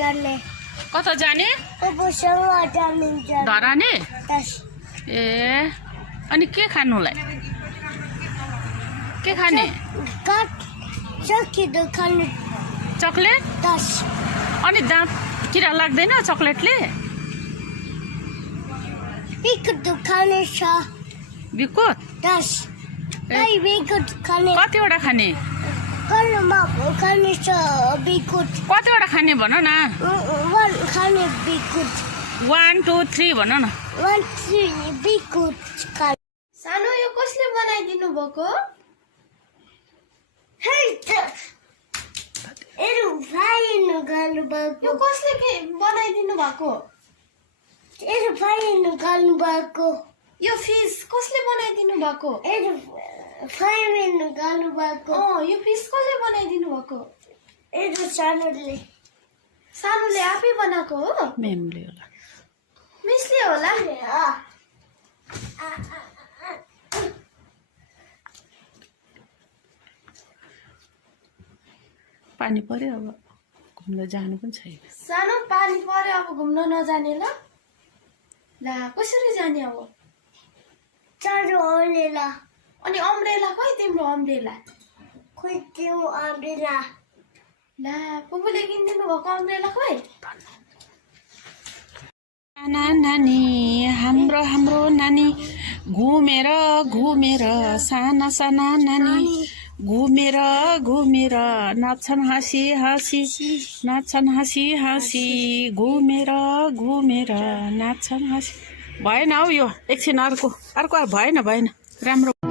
जाने कता जाने धराने ए अनि के खानुलाई के खाने चकलेट अनि दाँत किरा लाग्दैन चकलेटले बिस्कुट कतिवटा खाने कतिवटा खाने भन न 1 2 3 भन न सानो यो कसले बनाइदिनु भएको यो कसले बनाइदिनु भएको यो फिस कसले बनाइदिनु भएको यो फिस कसले बनाइदिनु भएको सानोले आफै बनाएको हो मेमले होला मिसले होला पानी पर्यो अब घुम्न जानु पनि छैन सानो पानी पर्यो अब घुम्न नजाने ल कसरी जाने अब अनि अम्ब्रेला खोइ तिम्रो अम्ब्रेला ला पुपुले किनिदिनु भएको अम्ब्रेला खोइ नानी हाम्रो हाम्रो नानी घुमेर घुमेर साना साना नानी घुमेर घुमेर नाच्छन् हाँसी हाँसी नाच्छन् हाँसी हाँसी घुमेर घुमेर नाच्छन् हाँसी भएन हौ यो एकछिन अर्को भएन राम्रो